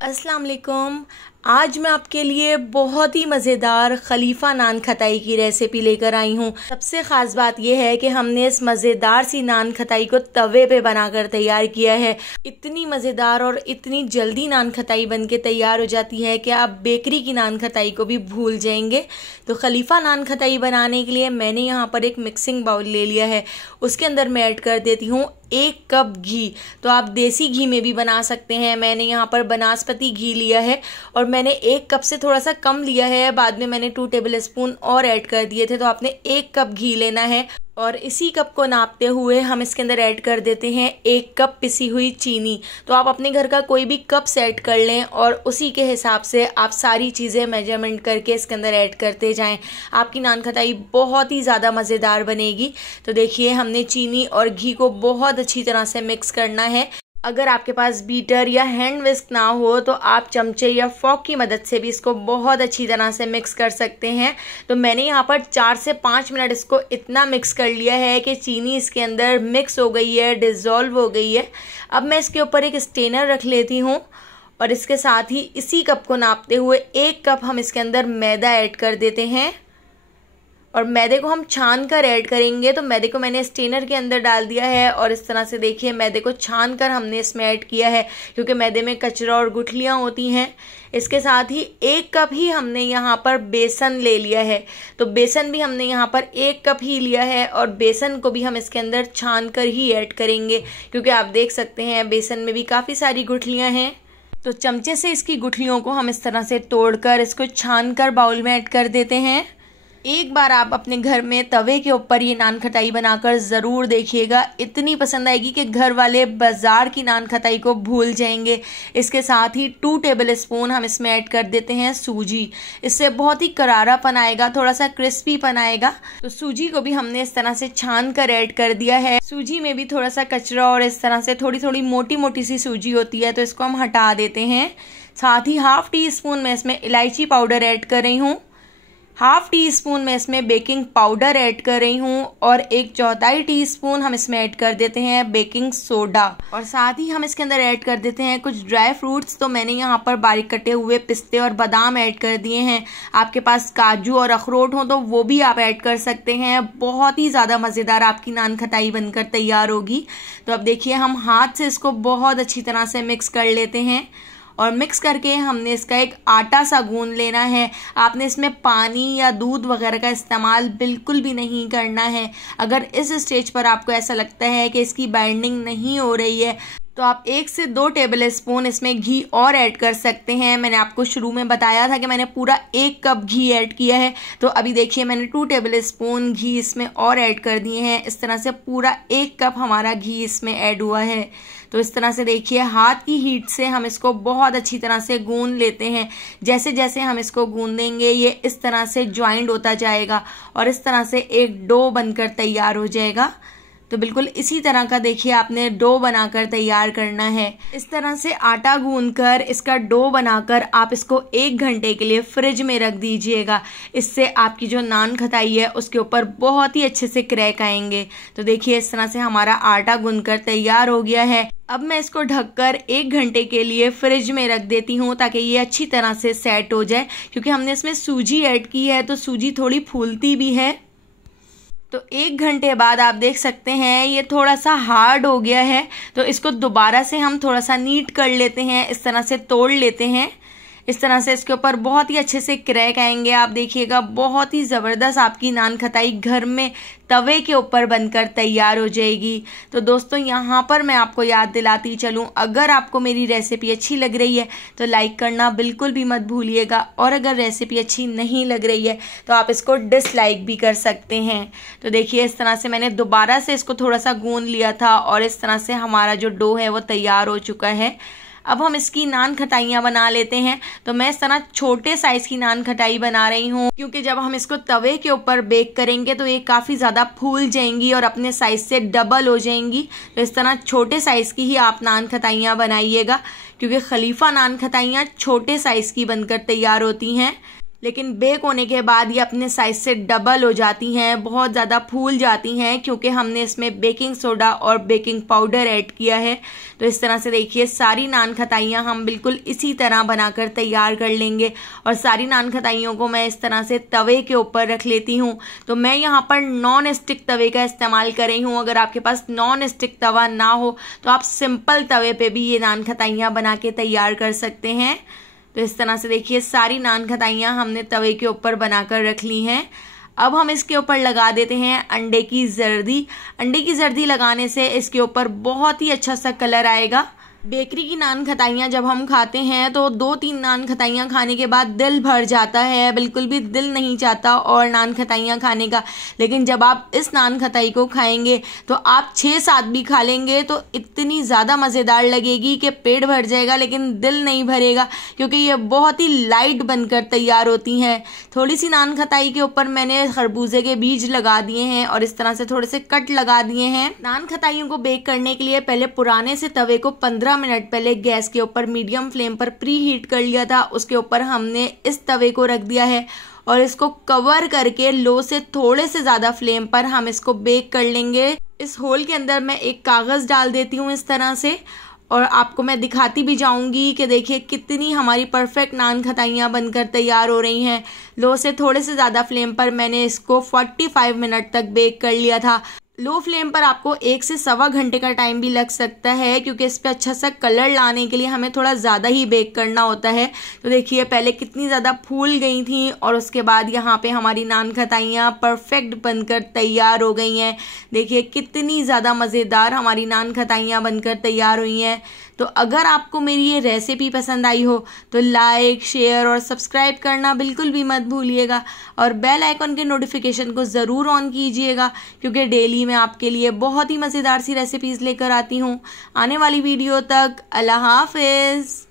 अस्सलाम वालेकुम। आज मैं आपके लिए बहुत ही मज़ेदार खलीफा नान खताई की रेसिपी लेकर आई हूँ। सबसे ख़ास बात यह है कि हमने इस मज़ेदार सी नान खताई को तवे पे बनाकर तैयार किया है। इतनी मज़ेदार और इतनी जल्दी नान खताई बनके तैयार हो जाती है कि आप बेकरी की नान खताई को भी भूल जाएंगे। तो खलीफा नान खताई बनाने के लिए मैंने यहाँ पर एक मिक्सिंग बाउल ले लिया है। उसके अंदर मैं ऐड कर देती हूँ 1 कप घी। तो आप देसी घी में भी बना सकते हैं। मैंने यहाँ पर बनास्पति घी लिया है और मैंने 1 कप से थोड़ा सा कम लिया है। बाद में मैंने 2 टेबल स्पून और ऐड कर दिए थे। तो आपने 1 कप घी लेना है और इसी कप को नापते हुए हम इसके अंदर ऐड कर देते हैं 1 कप पिसी हुई चीनी। तो आप अपने घर का कोई भी कप सेट कर लें और उसी के हिसाब से आप सारी चीज़ें मेजरमेंट करके इसके अंदर ऐड करते जाएं। आपकी नान खताई बहुत ही ज़्यादा मज़ेदार बनेगी। तो देखिए, हमने चीनी और घी को बहुत अच्छी तरह से मिक्स करना है। अगर आपके पास बीटर या हैंड विस्क ना हो तो आप चमचे या फॉक की मदद से भी इसको बहुत अच्छी तरह से मिक्स कर सकते हैं। तो मैंने यहाँ पर 4 से 5 मिनट इसको इतना मिक्स कर लिया है कि चीनी इसके अंदर मिक्स हो गई है, डिज़ोल्व हो गई है। अब मैं इसके ऊपर एक स्टेनर रख लेती हूँ और इसके साथ ही इसी कप को नापते हुए 1 कप हम इसके अंदर मैदा ऐड कर देते हैं और मैदे को हम छान कर ऐड करेंगे। तो मैदे को मैंने स्टेनर के अंदर डाल दिया है और इस तरह से देखिए, मैदे को छान कर हमने इसमें ऐड किया है क्योंकि मैदे में कचरा और गुठलियाँ होती हैं। इसके साथ ही 1 कप ही हमने यहाँ पर बेसन ले लिया है। तो बेसन भी हमने यहाँ पर 1 कप ही लिया है और बेसन को भी हम इसके अंदर छान कर ही ऐड करेंगे क्योंकि आप देख सकते हैं बेसन में भी काफ़ी सारी गुठलियाँ हैं। तो चमचे से इसकी गुठलियों को हम इस तरह से तोड़कर इसको छान कर बाउल में ऐड कर देते हैं। एक बार आप अपने घर में तवे के ऊपर ये नान खटाई बनाकर ज़रूर देखिएगा। इतनी पसंद आएगी कि घर वाले बाज़ार की नान खटाई को भूल जाएंगे। इसके साथ ही 2 टेबल स्पून हम इसमें ऐड कर देते हैं सूजी। इससे बहुत ही करारापन आएगा, थोड़ा सा क्रिस्पीपन आएगा। तो सूजी को भी हमने इस तरह से छान कर ऐड कर दिया है। सूजी में भी थोड़ा सा कचरा और इस तरह से थोड़ी थोड़ी मोटी मोटी सी सूजी होती है, तो इसको हम हटा देते हैं। साथ ही 1/2 टीस्पून में इसमें इलायची पाउडर ऐड कर रही हूँ। 1/2 टीस्पून में इसमें बेकिंग पाउडर ऐड कर रही हूँ और 1/4 टीस्पून हम इसमें ऐड कर देते हैं बेकिंग सोडा। और साथ ही हम इसके अंदर ऐड कर देते हैं कुछ ड्राई फ्रूट्स। तो मैंने यहाँ पर बारीक कटे हुए पिस्ते और बादाम ऐड कर दिए हैं। आपके पास काजू और अखरोट हो तो वो भी आप ऐड कर सकते हैं। बहुत ही ज़्यादा मज़ेदार आपकी नान खटाई बनकर तैयार होगी। तो अब देखिए, हम हाथ से इसको बहुत अच्छी तरह से मिक्स कर लेते हैं और मिक्स करके हमने इसका एक आटा सा गूंद लेना है। आपने इसमें पानी या दूध वगैरह का इस्तेमाल बिल्कुल भी नहीं करना है। अगर इस स्टेज पर आपको ऐसा लगता है कि इसकी बाइंडिंग नहीं हो रही है तो आप 1 से 2 टेबल स्पून इसमें घी और ऐड कर सकते हैं। मैंने आपको शुरू में बताया था कि मैंने पूरा 1 कप घी ऐड किया है। तो अभी देखिए, मैंने 2 टेबल स्पून घी इसमें और ऐड कर दिए हैं। इस तरह से पूरा 1 कप हमारा घी इसमें ऐड हुआ है। तो इस तरह से देखिए, हाथ की हीट से हम इसको बहुत अच्छी तरह से गूंद लेते हैं। जैसे जैसे हम इसको गूंदेंगे ये इस तरह से ज्वाइंट होता जाएगा और इस तरह से एक डो बनकर तैयार हो जाएगा। तो बिल्कुल इसी तरह का देखिए आपने डो बनाकर तैयार करना है। इस तरह से आटा गूंदकर इसका डो बनाकर आप इसको 1 घंटे के लिए फ्रिज में रख दीजिएगा। इससे आपकी जो नान खटाई है उसके ऊपर बहुत ही अच्छे से क्रैक आएंगे। तो देखिए, इस तरह से हमारा आटा गूंदकर तैयार हो गया है। अब मैं इसको ढककर 1 घंटे के लिए फ्रिज में रख देती हूँ ताकि ये अच्छी तरह से सेट हो जाए, क्योंकि हमने इसमें सूजी ऐड की है तो सूजी थोड़ी फूलती भी है। तो 1 घंटे बाद आप देख सकते हैं ये थोड़ा सा हार्ड हो गया है। तो इसको दोबारा से हम थोड़ा सा नीट कर लेते हैं, इस तरह से तोड़ लेते हैं। इस तरह से इसके ऊपर बहुत ही अच्छे से क्रैक आएंगे। आप देखिएगा, बहुत ही ज़बरदस्त आपकी नान खटाई घर में तवे के ऊपर बनकर तैयार हो जाएगी। तो दोस्तों, यहाँ पर मैं आपको याद दिलाती चलूँ, अगर आपको मेरी रेसिपी अच्छी लग रही है तो लाइक करना बिल्कुल भी मत भूलिएगा और अगर रेसिपी अच्छी नहीं लग रही है तो आप इसको डिसलाइक भी कर सकते हैं। तो देखिए, इस तरह से मैंने दोबारा से इसको थोड़ा सा गूंद लिया था और इस तरह से हमारा जो डो है वो तैयार हो चुका है। अब हम इसकी नान खटाइयाँ बना लेते हैं। तो मैं इस तरह छोटे साइज़ की नान खटाई बना रही हूँ क्योंकि जब हम इसको तवे के ऊपर बेक करेंगे तो ये काफ़ी ज़्यादा फूल जाएंगी और अपने साइज़ से डबल हो जाएंगी। तो इस तरह छोटे साइज़ की ही आप नान खटाइयाँ बनाइएगा क्योंकि खलीफा नान खटाइयाँ छोटे साइज़ की बनकर तैयार होती हैं। लेकिन बेक होने के बाद ये अपने साइज से डबल हो जाती हैं, बहुत ज़्यादा फूल जाती हैं, क्योंकि हमने इसमें बेकिंग सोडा और बेकिंग पाउडर ऐड किया है। तो इस तरह से देखिए सारी नान खताइयाँ हम बिल्कुल इसी तरह बनाकर तैयार कर लेंगे। और सारी नान खताइयों को मैं इस तरह से तवे के ऊपर रख लेती हूँ। तो मैं यहाँ पर नॉन स्टिक तवे का इस्तेमाल कर रही हूँ। अगर आपके पास नॉन स्टिक तवा ना हो तो आप सिंपल तवे पे भी ये नान खताइयाँ बना के तैयार कर सकते हैं। तो इस तरह से देखिए सारी नान खताइयाँ हमने तवे के ऊपर बनाकर रख ली हैं। अब हम इसके ऊपर लगा देते हैं अंडे की जर्दी। अंडे की जर्दी लगाने से इसके ऊपर बहुत ही अच्छा सा कलर आएगा। बेकरी की नान खताइयाँ जब हम खाते हैं तो 2-3 नान खताइयाँ खाने के बाद दिल भर जाता है, बिल्कुल भी दिल नहीं चाहता और नान खताइयाँ खाने का। लेकिन जब आप इस नान खताई को खाएंगे तो आप 6-7 भी खा लेंगे तो इतनी ज़्यादा मज़ेदार लगेगी कि पेट भर जाएगा लेकिन दिल नहीं भरेगा, क्योंकि ये बहुत ही लाइट बनकर तैयार होती हैं। थोड़ी सी नान खताई के ऊपर मैंने खरबूजे के बीज लगा दिए हैं और इस तरह से थोड़े से कट लगा दिए हैं। नान खताइयों को बेक करने के लिए पहले पुराने से तवे को 15 मिनट पहले गैस के ऊपर मीडियम फ्लेम पर प्री हीट कर लिया था। उसके ऊपर हमने इस तवे को रख दिया है और इसको कवर करके लो से थोड़े से ज़्यादा फ्लेम पर हम इसको बेक कर लेंगे। इस होल के अंदर मैं एक कागज़ डाल देती हूँ इस तरह से, और आपको मैं दिखाती भी जाऊंगी कि देखिए कितनी हमारी परफेक्ट नान खताइयाँ बनकर तैयार हो रही हैं। लो से थोड़े से ज़्यादा फ्लेम पर मैंने इसको 45 मिनट तक बेक कर लिया था। लो फ्लेम पर आपको 1 से सवा घंटे का टाइम भी लग सकता है, क्योंकि इस पर अच्छा सा कलर लाने के लिए हमें थोड़ा ज़्यादा ही बेक करना होता है। तो देखिए पहले कितनी ज़्यादा फूल गई थी और उसके बाद यहाँ पे हमारी नान खताइयाँ परफेक्ट बनकर तैयार हो गई हैं। देखिए कितनी ज़्यादा मज़ेदार हमारी नान खताइयाँ बनकर तैयार हुई हैं। तो अगर आपको मेरी ये रेसिपी पसंद आई हो तो लाइक, शेयर और सब्सक्राइब करना बिल्कुल भी मत भूलिएगा, और बेल आइकन के नोटिफिकेशन को ज़रूर ऑन कीजिएगा, क्योंकि डेली मैं आपके लिए बहुत ही मज़ेदार सी रेसिपीज़ लेकर आती हूँ। आने वाली वीडियो तक अल्लाह हाफ़िज़।